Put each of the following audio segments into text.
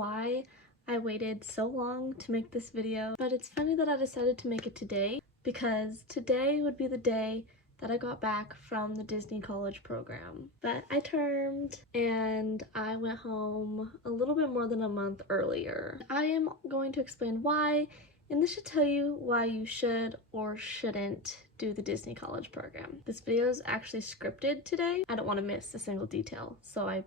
why I waited so long to make this video, but it's funny that I decided to make it today because today would be the day that I got back from the Disney college program. But I termed and I went home a little bit more than a month earlier. I am going to explain why, and this should tell you why you should or shouldn't do the Disney college program. This video is actually scripted today. I don't want to miss a single detail, so I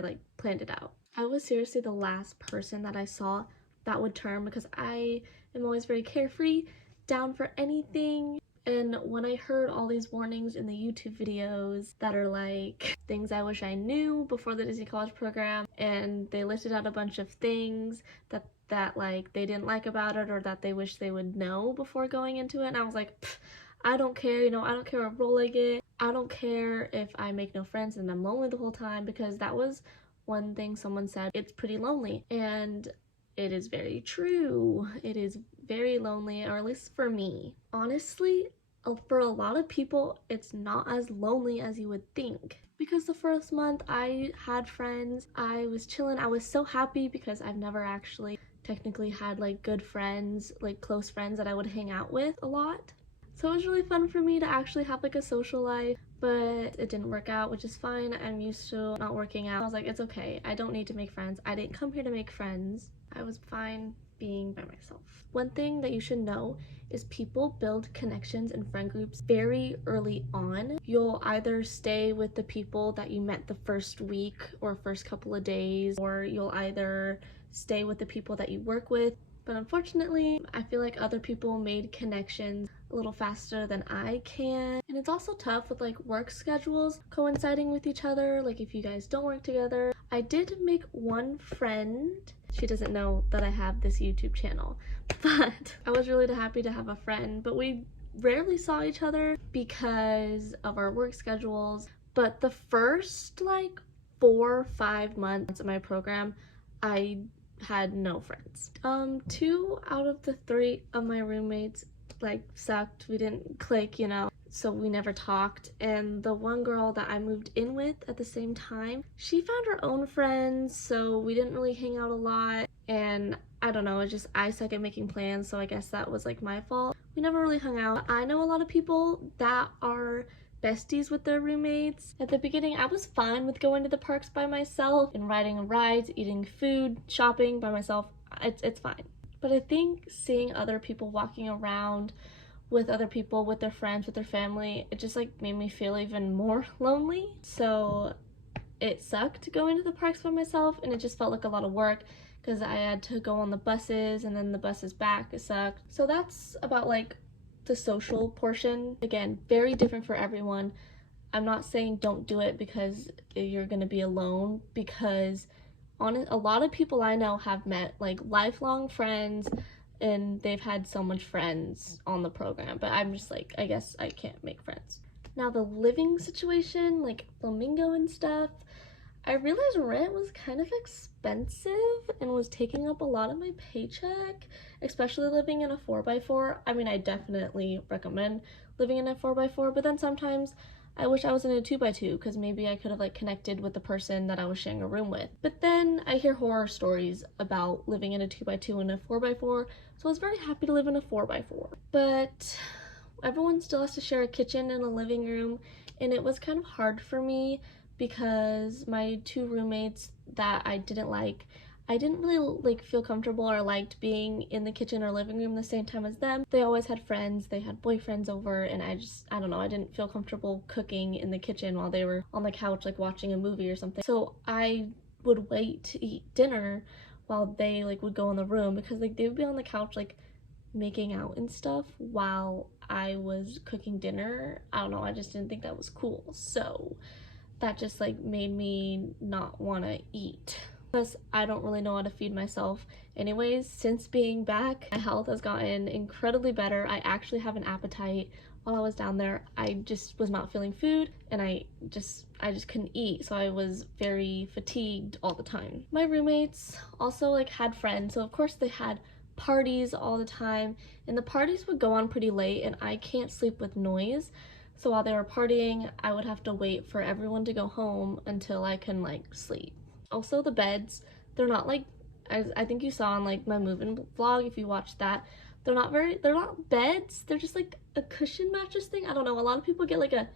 like planned it out. I was seriously the last person that I saw that would term because I am always very carefree, down for anything. And when I heard all these warnings in the YouTube videos that are like things I wish I knew before the Disney college program, and they listed out a bunch of things that like they didn't like about it or that they wish they would know before going into it, and I was like, I don't care, you know, I don't care what role I get. I don't care if I make no friends and I'm lonely the whole time, because that was one thing someone said. It's pretty lonely, and it is very true. It is very lonely, or at least for me. Honestly, for a lot of people, it's not as lonely as you would think. Because the first month I had friends, I was chilling, I was so happy because I've never actually technically had like good friends, like close friends that I would hang out with a lot. So it was really fun for me to actually have like a social life, but it didn't work out, which is fine. I'm used to not working out. I was like, it's okay. I don't need to make friends. I didn't come here to make friends. I was fine being by myself. One thing that you should know is people build connections and friend groups very early on. You'll either stay with the people that you met the first week or first couple of days, or you'll either stay with the people that you work with. But unfortunately, I feel like other people made connections a little faster than I can. And it's also tough with like work schedules coinciding with each other, like if you guys don't work together. I did make one friend. She doesn't know that I have this YouTube channel, but I was really happy to have a friend, but we rarely saw each other because of our work schedules. But the first like 4 or 5 months of my program, I had no friends. 2 out of the 3 of my roommates like sucked. We didn't click, you know, so we never talked. And the one girl that I moved in with at the same time, she found her own friends, so we didn't really hang out a lot. And I don't know, it's just I suck at making plans, so I guess that was like my fault. We never really hung out. I know a lot of people that are besties with their roommates. At the beginning, I was fine with going to the parks by myself and riding rides, eating food, shopping by myself. It's fine. But I think seeing other people walking around with other people, with their friends, with their family, it just like made me feel even more lonely. So it sucked going to the parks by myself, and it just felt like a lot of work because I had to go on the buses and then the buses back. It sucked. So that's about like the social portion. Again, very different for everyone. I'm not saying don't do it because you're gonna be alone, because a lot of people I know have met like lifelong friends and they've had so much friends on the program, but I'm just like, I guess I can't make friends. Now the living situation, like Flamingo and stuff, I realized rent was kind of expensive and was taking up a lot of my paycheck, especially living in a 4x4. I mean, I definitely recommend living in a 4x4, but then sometimes I wish I was in a 2x2 because maybe I could have like connected with the person that I was sharing a room with. But then I hear horror stories about living in a 2x2 and a 4x4, so I was very happy to live in a 4x4. But everyone still has to share a kitchen and a living room, and it was kind of hard for me because my 2 roommates that I didn't really like feel comfortable or liked being in the kitchen or living room the same time as them. They always had friends, they had boyfriends over, and I don't know, I didn't feel comfortable cooking in the kitchen while they were on the couch like watching a movie or something. So I would wait to eat dinner while they like would go in the room, because like they would be on the couch like making out and stuff while I was cooking dinner. I don't know, I just didn't think that was cool. So that just like made me not want to eat. Plus, I don't really know how to feed myself anyways. Since being back, my health has gotten incredibly better. I actually have an appetite. While I was down there, I just was not feeling food, and I just couldn't eat, so I was very fatigued all the time. My roommates also like had friends, so of course they had parties all the time, and the parties would go on pretty late, and I can't sleep with noise. So while they were partying, I would have to wait for everyone to go home until I can like sleep. Also, the beds, they're not like as I think you saw on like my move-in vlog, if you watched that, they're not beds, they're just like a cushion mattress thing. I don't know, a lot of people get like a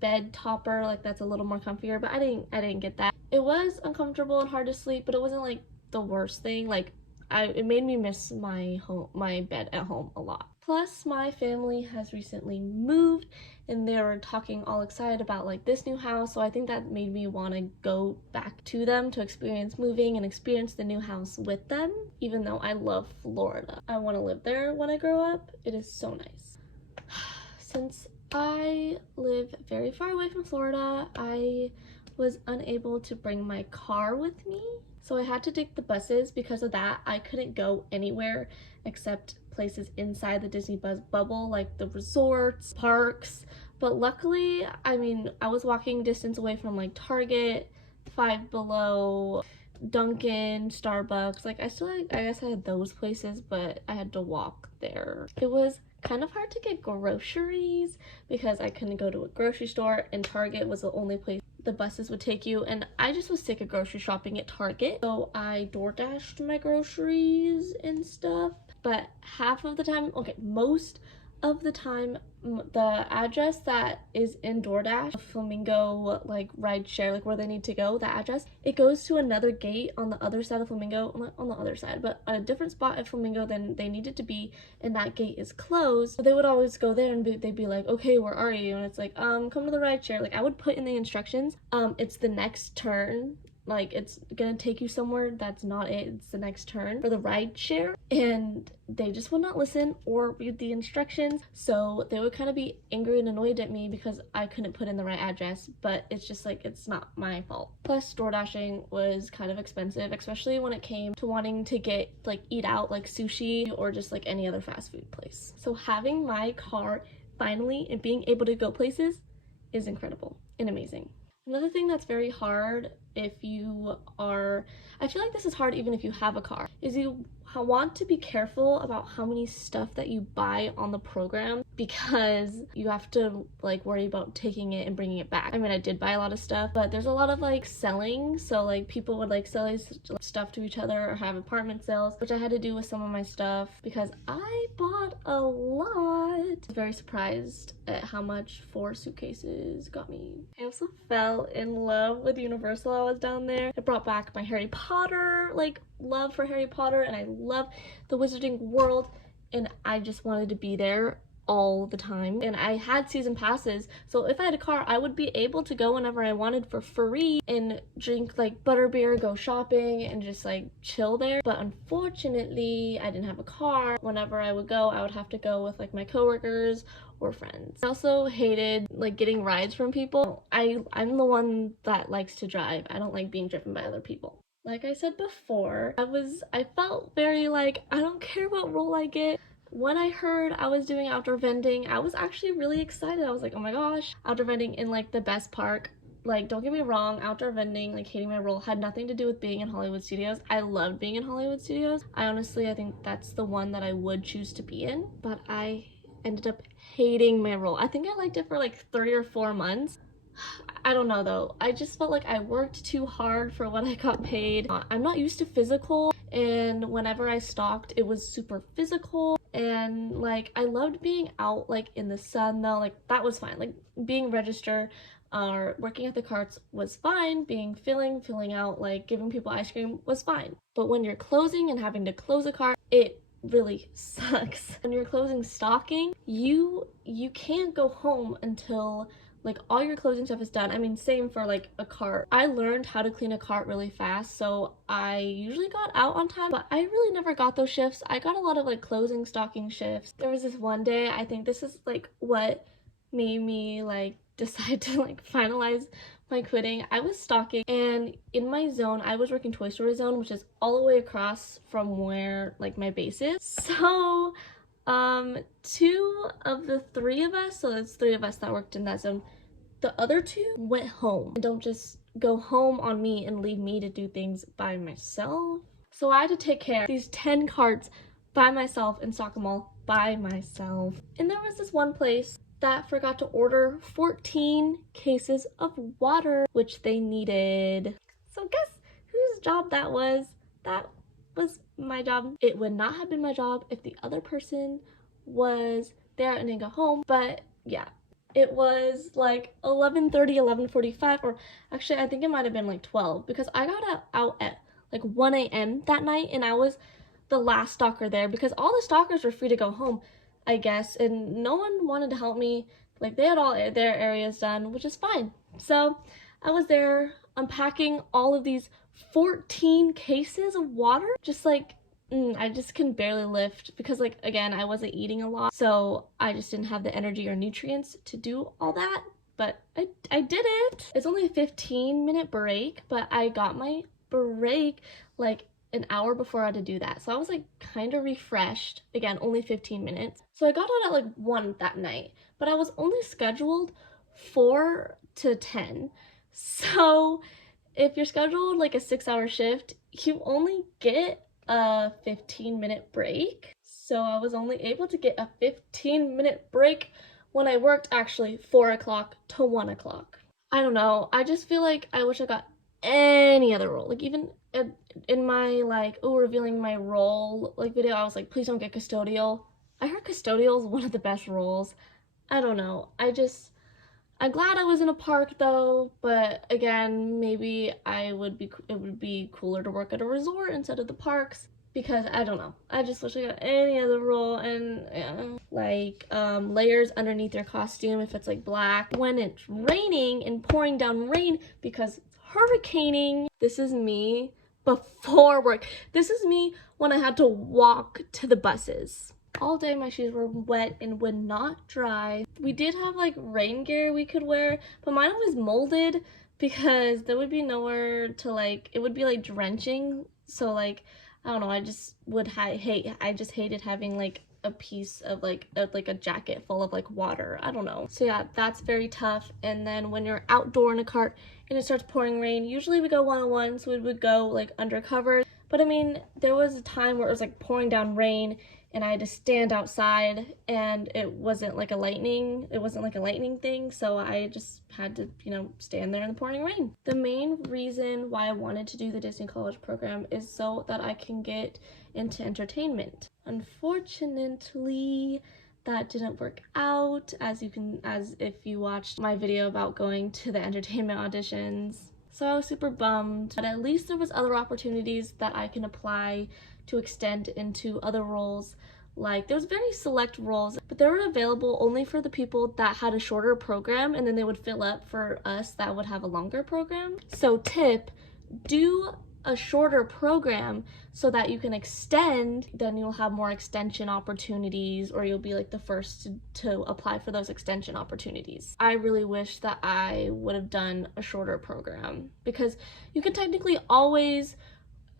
bed topper, like that's a little more comfier, but I didn't get that. It was uncomfortable and hard to sleep, but it wasn't like the worst thing. Like it made me miss my bed at home a lot. Plus, my family has recently moved and they were talking all excited about like this new house, so I think that made me want to go back to them to experience moving and experience the new house with them, even though I love Florida. I want to live there when I grow up. It is so nice. Since I live very far away from Florida, I was unable to bring my car with me, so I had to take the buses. Because of that, I couldn't go anywhere except places inside the Disney bubble, like the resorts, parks. But luckily, I mean, I was walking distance away from like Target, Five Below, Dunkin', Starbucks. Like I guess I had those places, but I had to walk there. It was kind of hard to get groceries because I couldn't go to a grocery store, and Target was the only place the buses would take you, and I just was sick of grocery shopping at Target, so I DoorDashed my groceries and stuff. But half of the time, okay, most of the time, the address that is in DoorDash, Flamingo like ride share, like where they need to go, that address, it goes to another gate on the other side of Flamingo, not on the other side, but a different spot at Flamingo than they needed to be, and that gate is closed. So they would always go there and they'd be like, okay, where are you? And it's like, come to the ride share. Like I would put in the instructions, it's the next turn, like it's gonna take you somewhere that's not it, it's the next turn for the ride share, and they just would not listen or read the instructions. So they would kind of be angry and annoyed at me because I couldn't put in the right address, but it's just like, it's not my fault. Plus, door dashing was kind of expensive, especially when it came to wanting to get like eat out, like sushi or just like any other fast food place. So having my car finally and being able to go places is incredible and amazing. Another thing that's very hard if you are, I feel like this is hard even if you have a car, is you want to be careful about how many stuff that you buy on the program, because you have to like worry about taking it and bringing it back. I mean, I did buy a lot of stuff, but there's a lot of like selling, so like people would like sell stuff to each other or have apartment sales, which I had to do with some of my stuff because I bought a lot. I was very surprised at how much 4 suitcases got me. I also fell in love with Universal. I was down there. I brought back my Harry Potter like love for Harry Potter, and I love the Wizarding World, and I just wanted to be there all the time. And I had season passes, so if I had a car, I would be able to go whenever I wanted for free and drink like butterbeer, go shopping, and just like chill there. But unfortunately, I didn't have a car. Whenever I would go, I would have to go with like my coworkers or friends. I also hated like getting rides from people. I'm the one that likes to drive. I don't like being driven by other people. Like I said before, I felt very like, I don't care what role I get. When I heard I was doing outdoor vending, I was actually really excited. I was like, oh my gosh, outdoor vending in like the best park. Like, don't get me wrong, outdoor vending, like hating my role, had nothing to do with being in Hollywood Studios. I loved being in Hollywood Studios. I think that's the one that I would choose to be in, but I ended up hating my role. I think I liked it for like 3 or 4 months. I don't know though, I just felt like I worked too hard for what I got paid. I'm not used to physical, and whenever I stocked, it was super physical, and like I loved being out like in the sun though. Like that was fine. Like being register or working at the carts was fine. Being filling out, like giving people ice cream was fine. But when you're closing and having to close a cart, it really sucks. When you're closing stocking, you can't go home until like all your closing stuff is done. I mean, same for like a cart. I learned how to clean a cart really fast, so I usually got out on time, but I really never got those shifts. I got a lot of like closing stocking shifts. There was this one day, I think this is like what made me like decide to like finalize my quitting. I was stocking, and in my zone, I was working Toy Story zone, which is all the way across from where like my base is. So 2 of the 3 of us, so it's 3 of us that worked in that zone, the other 2 went home. Don't just go home on me and leave me to do things by myself. So I had to take care of these 10 carts by myself and stock them all by myself. And there was this one place that forgot to order 14 cases of water, which they needed. So guess whose job that was? That was my job. It would not have been my job if the other person was there and didn't go home. But yeah, it was like 11:30, 11:45, or actually I think it might have been like 12, because I got out at like 1 a.m. that night, and I was the last stalker there because all the stalkers were free to go home, I guess, and no one wanted to help me. Like, they had all their areas done, which is fine. So I was there unpacking all of these 14 cases of water. Just like, I just can barely lift because, like, again, I wasn't eating a lot, so I just didn't have the energy or nutrients to do all that. But I did it. It's only a 15-minute break, but I got my break like an hour before I had to do that. So I was like kind of refreshed. Again, only 15 minutes. So I got out at like 1 that night, but I was only scheduled 4 to 10. So if you're scheduled like a 6-hour shift, you only get a 15-minute break. So I was only able to get a 15-minute break when I worked actually 4 o'clock to 1 o'clock. I don't know. I just feel like I wish I got any other role. Like, even in my like, oh, revealing my role like video, I was like, please don't get custodial. I heard custodial is one of the best roles. I don't know. I'm glad I was in a park though, but again, maybe it would be cooler to work at a resort instead of the parks, because I don't know. I just wish I got any other role. And like layers underneath your costume if it's like black when it's raining and pouring down rain because it's hurricaning. This is me before work. This is me when I had to walk to the buses. All day my shoes were wet and would not dry. We did have like rain gear we could wear, but mine was molded because there would be nowhere to like, it would be like drenching. So like, I don't know, I just would I just hated having like a piece of like a jacket full of like water. I don't know. So yeah, that's very tough. And then when you're outdoor in a cart and it starts pouring rain, usually we go 1-on-1, so we would go like undercover. But I mean, there was a time where it was like pouring down rain and I had to stand outside, and it wasn't like a lightning thing, so I just had to, you know, stand there in the pouring rain. The main reason why I wanted to do the Disney College program is so that I can get into entertainment. Unfortunately, that didn't work out, as if you watched my video about going to the entertainment auditions. So I was super bummed, but at least there was other opportunities that I can apply to extend into other roles. Like, there was very select roles, but they were available only for the people that had a shorter program, and then they would fill up for us that would have a longer program. So tip, do a shorter program so that you can extend, then you'll have more extension opportunities, or you'll be like the first to apply for those extension opportunities. I really wish that I would have done a shorter program, because you can technically always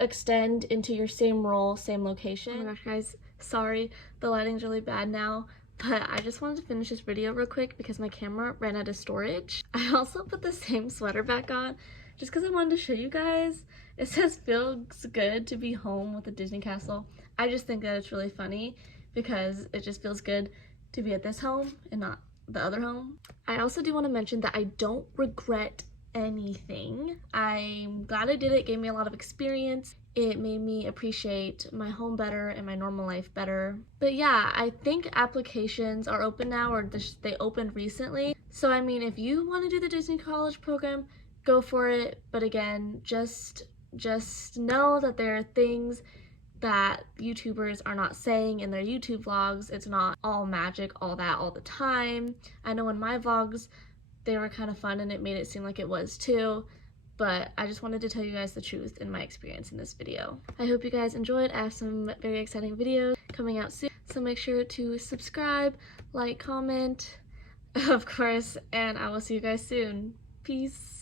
extend into your same role, same location. Oh my gosh, guys, sorry, the lighting's really bad now, but I just wanted to finish this video real quick because my camera ran out of storage. I also put the same sweater back on just because I wanted to show you guys. It says feels good to be home with the Disney castle. I just think that it's really funny because it just feels good to be at this home and not the other home. I also do want to mention that I don't regret anything. I'm glad I did it. It gave me a lot of experience. It made me appreciate my home better and my normal life better. But yeah, I think applications are open now, or they opened recently. So I mean, if you want to do the Disney College program, go for it. But again, just know that there are things that YouTubers are not saying in their YouTube vlogs. It's not all magic, all that, all the time. I know in my vlogs, they were kind of fun and it made it seem like it was too, but I just wanted to tell you guys the truth in my experience in this video. I hope you guys enjoyed. I have some very exciting videos coming out soon, so make sure to subscribe, like, comment, of course, and I will see you guys soon. Peace.